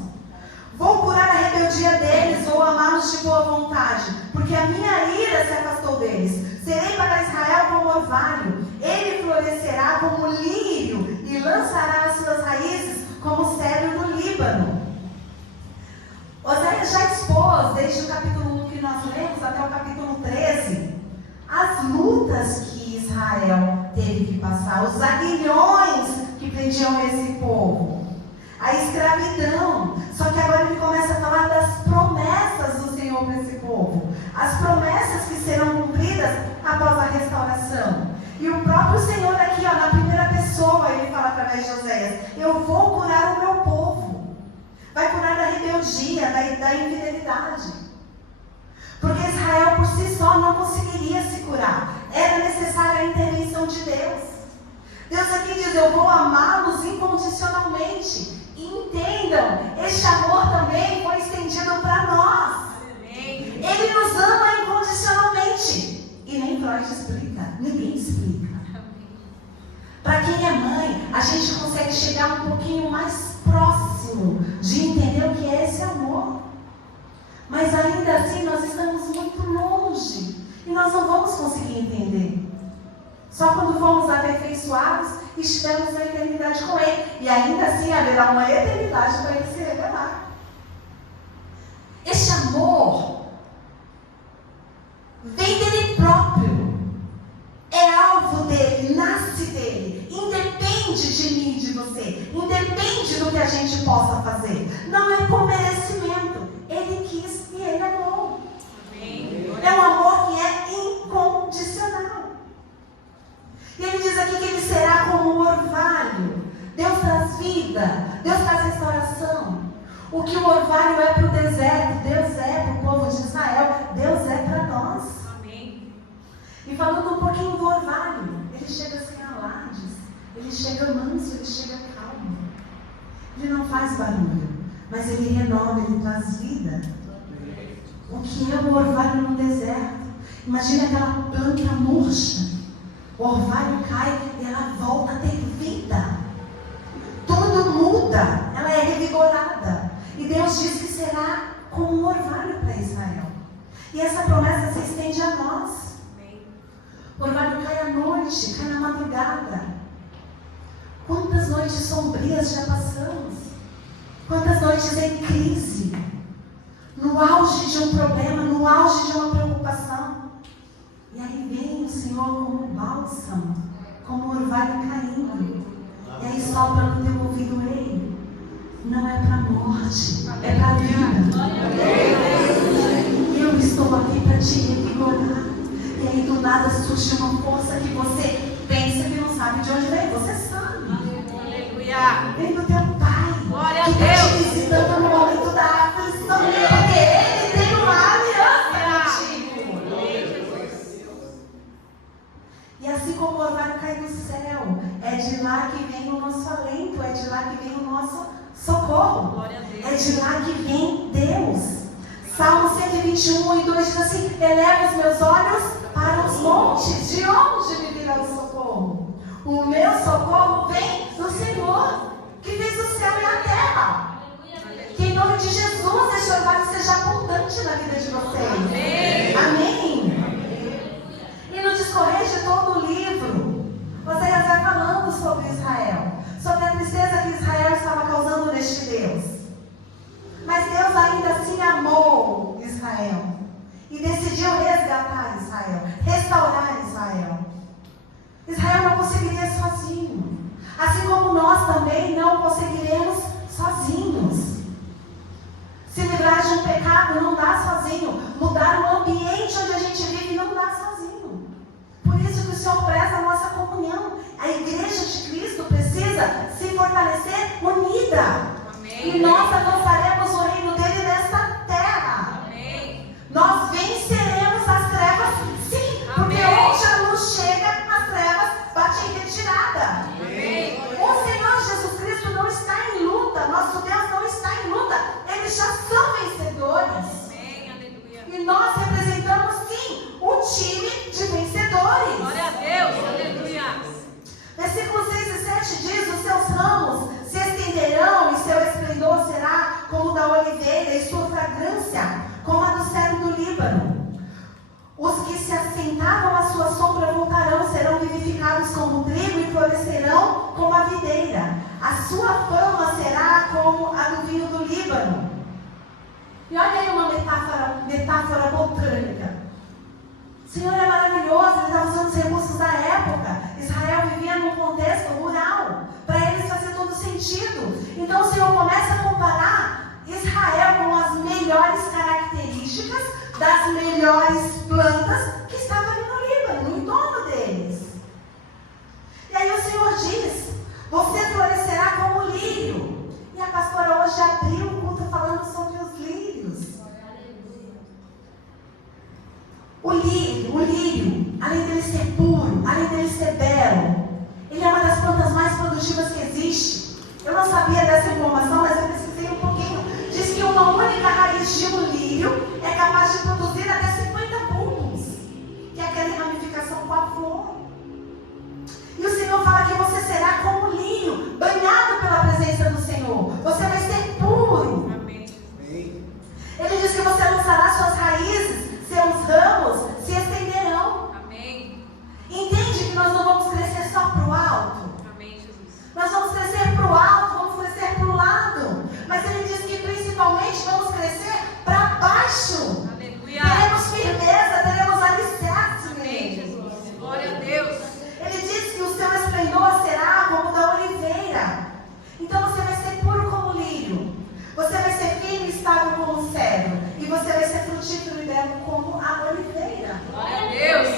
Vou curar a rebeldia deles, vou amá-los de boa vontade, porque a minha ira se afastou deles. Serei para Israel como orvalho, ele florescerá como lírio e lançará as suas raízes como o cedro do Líbano. Oséias já expôs, desde o capítulo 1 que nós lemos até o capítulo 13, as lutas que Israel teve que passar, os aguilhões que prendiam esse povo, a escravidão. Só que agora ele começa a falar das promessas do Senhor para esse povo, as promessas que serão cumpridas após a restauração. E o próprio Senhor aqui, na primeira pessoa, ele fala através de Oséias: eu vou curar o meu povo. Vai curar da rebeldia, da infidelidade. Porque Israel por si só não conseguiria se curar. Era necessária a intervenção de Deus. Deus aqui diz: eu vou amá-los incondicionalmente. E entendam, este amor também foi estendido para nós. Amém. Ele nos ama incondicionalmente. E nem Freud explica, ninguém explica. Para quem é mãe, a gente consegue chegar um pouquinho mais próximo de entender o que é esse amor. Mas Mas ainda assim nós estamos muito longe e nós não vamos conseguir entender. Só quando fomos aperfeiçoados e estivermos na eternidade com Ele. E ainda assim haverá uma eternidade para Ele se revelar. Este amor vem dele próprio. É alvo dele, nasce dele. Independe de mim e de você. Independe do que a gente possa fazer. Não é por merecimento. Ele quis e ele amou. É um amor que é incondicional. E ele diz aqui que ele será como um orvalho. Deus traz vida, Deus traz restauração. O que o orvalho é para o deserto, Deus é para o povo de Israel, Deus é para nós. Amém. E falando um pouquinho do orvalho, ele chega sem alardes, ele chega manso, ele chega calmo. Ele não faz barulho, mas ele renova, ele traz vida. O que é o orvalho no deserto? Imagina aquela planta murcha. O orvalho cai e ela volta a ter vida. Tudo muda, ela é revigorada. E Deus diz que será como um orvalho para Israel. E essa promessa se estende a nós. O orvalho cai à noite, cai na madrugada. Quantas noites sombrias já passamos? Quantas noites em crise? No auge de um problema, no auge de uma preocupação. E aí vem o Senhor como bálsamo, como um orvalho caindo. E aí sopra no teu ouvido Ele. Não é para a morte, é para a vida. Eu estou aqui para te revigorar. E aí do nada surge uma força que você pensa que não sabe de onde vem. Você sabe. Aleluia. Vem do teu Pai. Glória a que está te Deus. visitando no momento da aflição. Porque Ele tem uma aliança contigo. E assim como o orvalho cai do céu, é de lá que vem o nosso alento, é de lá que vem o nosso socorro. Glória a Deus. É de lá que vem Deus. Salmo 121, 1:2 diz assim: eleva os meus olhos para os montes, de onde me virá o socorro? O meu socorro vem do Senhor, que fez o céu e a terra. Que em nome de Jesus esse orvalho seja abundante na vida de vocês. Amém. Amém. E no discorrer de todo o livro, Oséias vai falando sobre Israel, sobre a tristeza que Israel estava causando neste Deus. Mas Deus ainda assim amou Israel e decidiu resgatar Israel, restaurar Israel. Israel não conseguiria sozinho, assim como nós também não conseguiremos sozinhos. Se livrar de um pecado não dá sozinho, mudar o ambiente onde a gente vive não dá sozinho. Por isso que o Senhor preza a nossa comunhão. A igreja de Cristo precisa se fortalecer unida. Amém. E nós avançaremos o reino dele nesta terra. Amém. Nós venceremos as trevas, sim, porque Amém. onde a luz chega, as trevas batem em retirada. Amém. O Senhor Jesus Cristo não está em luta, nosso Deus não está em luta, eles já são vencedores. Amém. Aleluia. E nós representamos, sim, o time de vencedores. Glória a Deus. Aleluia. Versículos 6 e 7 diz: os seus ramos se estenderão e seu esplendor será como o da oliveira e sua fragrância como a do cedro do Líbano. Os que se assentavam à sua sombra voltarão, serão vivificados como o trigo e florescerão como a videira. A sua fama será como a do vinho do Líbano. E olha aí uma metáfora botânica. O Senhor é maravilhoso, Ele está usando os recursos da época. Israel vivia num contexto rural. Para eles fazia todo sentido. Então o Senhor começa a comparar Israel com as melhores características das melhores plantas que estavam ali no Líbano, no entorno deles. E aí o Senhor diz: você florescerá como o lírio. E a pastora hoje abriu o culto falando sobre os lírios. O lírio, além dele ser puro, além dele ser belo, ele é uma das plantas mais produtivas que existe. Eu não sabia dessa informação, mas eu pesquisei um pouquinho. Diz que uma única raiz de um lírio é capaz de produzir até 50 bulbos, que é aquela ramificação com a flor. E o Senhor fala que você será como um lírio, banhado pela presença do Senhor. Você vai ser puro. Amém. Ele diz que você lançará título dela como a oliveira. Glória a Deus.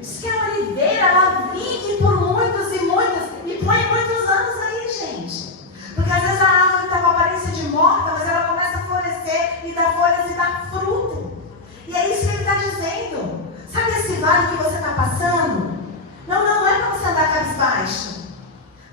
Diz que a oliveira, ela vive por muitos e muitos, e põe muitos anos aí, gente. Porque às vezes a árvore está com aparência de morta, mas ela começa a florescer e dar folhas e dar fruto. E é isso que ele está dizendo. Sabe esse vale que você está passando? Não é para você andar cabisbaixo.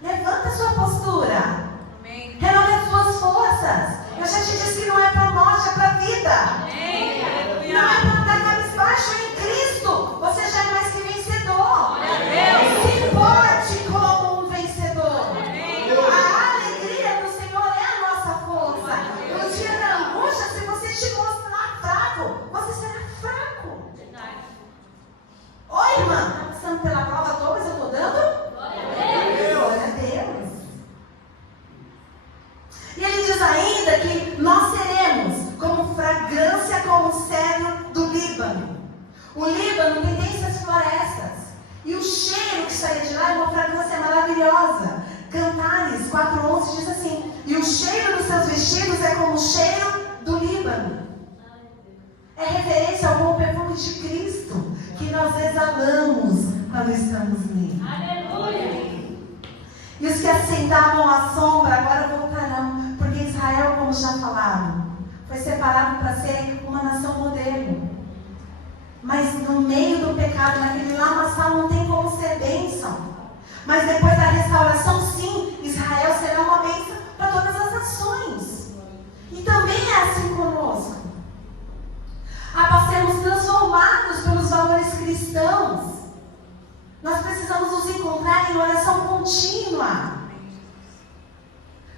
Levanta a sua postura. Amém. Renove as suas forças. Eu já te disse que não é para a morte, é para a vida. Amém. Aleluia. Não é para andar cabisbaixo em Cristo. Você já é mais que vencedor. Glória a Deus. Se porte como um vencedor. Amém. A alegria do Senhor é a nossa força. No dia da angústia, se você te mostrar fraco, você será fraco. Verdade. Oi, irmã, está passando pela prova toda, mas eu estou dando? Glória a Deus. Glória a Deus. E ele diz ainda que nós seremos como fragrância, como o cedro do Líbano. O Líbano tem densas florestas. E o cheiro que saía de lá é uma fragrância maravilhosa. Cantares 4:11 diz assim: e o cheiro dos seus vestidos é como o cheiro do Líbano. É referência ao bom perfume de Cristo, que nós exalamos quando estamos nele. Aleluia. E os que assentavam à sombra agora voltarão, porque Israel, como já falaram, foi separado para ser uma nação modelo. Mas no meio do pecado, naquele lamaçal, não tem como ser bênção. Mas depois da restauração, sim, Israel será uma bênção para todas as nações. E também é assim conosco. Após sermos transformados pelos valores cristãos, nós precisamos nos encontrar em oração contínua.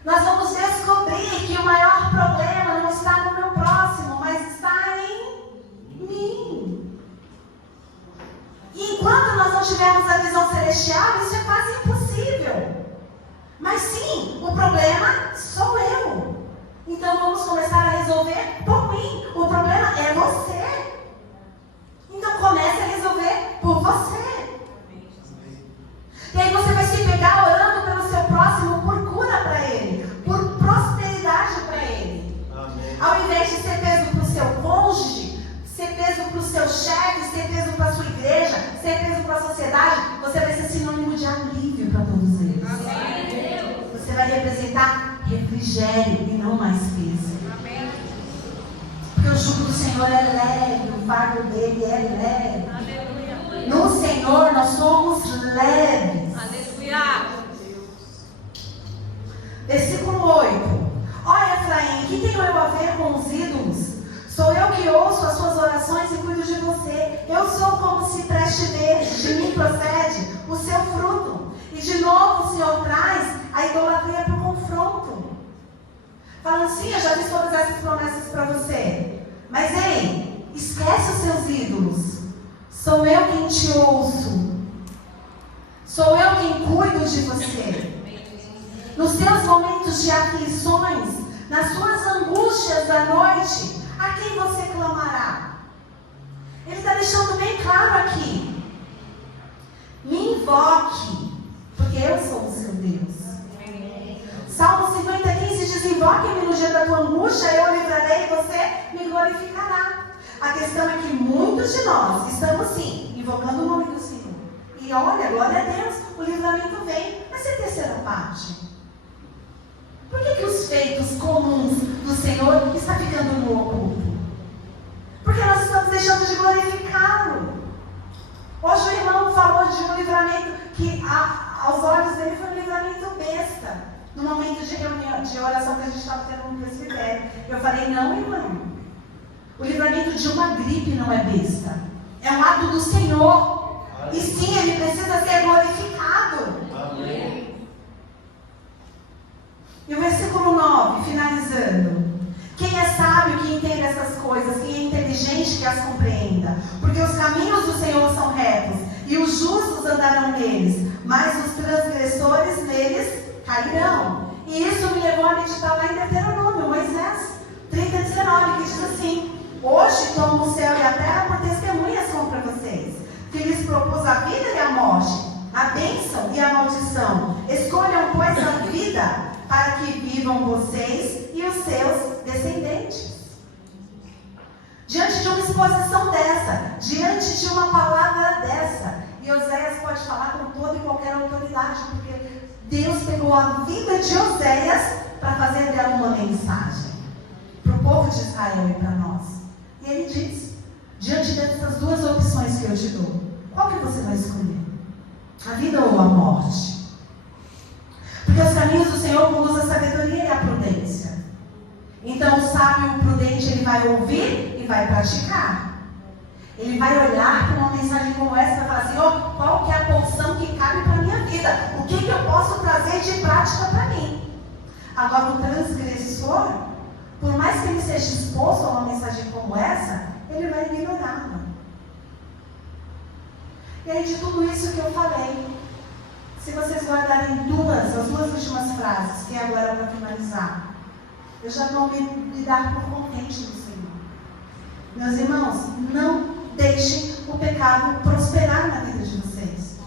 Nós vamos descobrir que o maior problema não está no meu próximo, mas está em mim. E enquanto nós não tivermos a visão celestial, isso é quase impossível. Mas sim, o problema sou eu. Então vamos começar a resolver por mim. O problema é você. Então comece a resolver por você. E aí você vai se pegar orando pelo seu próximo por cura para ele, por prosperidade para ele. Amém. Ao invés de ser peso para o seu cônjuge, ser peso para o seu chefe, ser peso para a sua igreja, ser peso para a sociedade, você vai ser sinônimo de alívio para todos eles. Amém. Você vai representar refrigério e não mais peso. Amém. Porque o jugo do Senhor é leve, o fardo dele é leve. Aleluia. No Senhor nós somos leves. Aleluia. Versículo 8. Olha, Efraim, que tenho eu a ver com os ídolos? Sou eu que ouço as suas orações e cuido de você. Eu sou como cipreste verde, de mim procede o seu fruto. E de novo o Senhor traz a idolatria para o confronto. Falando assim, eu já fiz todas essas promessas para você. Mas ei, esquece os seus ídolos. Sou eu quem te ouço. Sou eu quem cuido de você. Nos seus momentos de aflições, nas suas angústias da noite, a quem você clamará? Ele está deixando bem claro aqui. Me invoque, porque eu sou o seu Deus. Salmo 50:15 diz: invoque-me no dia da tua angústia, eu o livrarei e você me glorificará. A questão é que muitos de nós estamos sim, invocando o nome do Senhor. E olha, glória a Deus, o livramento vem. Mas é a terceira parte. Por que os feitos comuns do Senhor estão ficando no oculto? Porque nós estamos deixando de glorificá-lo. Hoje o irmão falou de um livramento que aos olhos dele foi um livramento besta. No momento de reunião, de oração que a gente estava tendo no presbitério. Eu falei, não, irmão. O livramento de uma gripe não é besta. É um ato do Senhor. E sim, ele precisa ser glorificado. Amém. E o versículo 9, finalizando. Quem é sábio que entende essas coisas? Quem é inteligente que as compreenda? Porque os caminhos do Senhor são retos, e os justos andarão neles, mas os transgressores neles cairão. E isso me levou a meditar lá em Deuteronômio, Moisés 30:19, que diz assim: hoje tomo o céu e a terra por testemunhas contra vocês, que lhes propus a vida e a morte, a bênção e a maldição. Escolham, pois, a vida, para que vivam vocês e os seus descendentes. Diante de uma exposição dessa, diante de uma palavra dessa, e Oséias pode falar com toda e qualquer autoridade, porque Deus pegou a vida de Oséias para fazer dela uma mensagem para o povo de Israel e para nós. E ele diz, diante dessas duas opções que eu te dou, qual que você vai escolher? A vida ou a morte? Porque os caminhos do Senhor conduzem a sabedoria e a prudência. Então o sábio e o prudente, ele vai ouvir e vai praticar. Ele vai olhar para uma mensagem como essa e vai falar assim, ó, qual que é a porção que cabe para a minha vida? O que eu posso trazer de prática para mim? Agora o transgressor, por mais que ele seja exposto a uma mensagem como essa, ele vai ignorá-la. E aí de tudo isso que eu falei, se vocês guardarem as duas últimas frases, que é agora para finalizar, eu já vou me dar por contente do Senhor. Meus irmãos, não deixem o pecado prosperar na vida de vocês.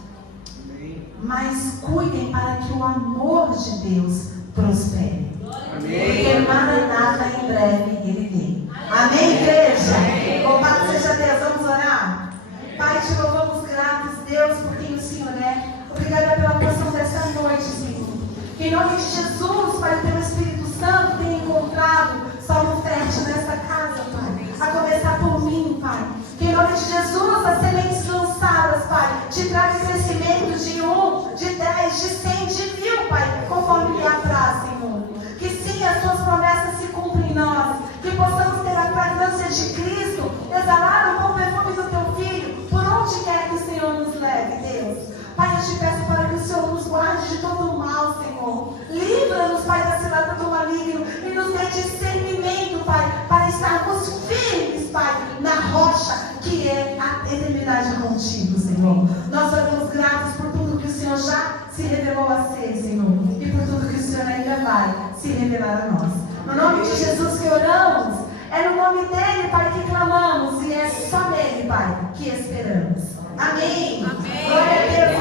Amém. Mas cuidem para que o amor de Deus prospere. Amém. Porque Maranata em breve ele vem. Amém, igreja? Louvado seja Deus, vamos orar? Pai, te louvamos gratos, Deus, por quem o Senhor é. Obrigada pela porção dessa noite, Senhor. Que em nome de Jesus, Pai, o teu Espírito Santo tenha encontrado solo fértil nesta casa, Pai. A começar por mim, Pai. Que em nome de Jesus, as sementes lançadas, Pai, te tragam crescimento de 1, de 10, de 100, de 1000, Pai, conforme lhe apraz, Senhor. Que sim, as tuas promessas se cumprem em nós. Que possamos ter a fragrância de Cristo, exalar o bom perfume do teu Filho, por onde quer que o Senhor nos leve, Deus. Pai, eu te peço para que o Senhor nos guarde de todo o mal, Senhor. Livra-nos, Pai, da cilada do maligno e nos dê discernimento, Pai, para estarmos firmes, Pai, na rocha que é a eternidade contigo, Senhor. Nós somos gratos por tudo que o Senhor já se revelou a ser, Senhor, e por tudo que o Senhor ainda vai se revelar a nós. No nome de Jesus que oramos, é no nome dele, Pai, que clamamos, e é só nele, Pai, que esperamos. Amém. Amém. Glória a Deus.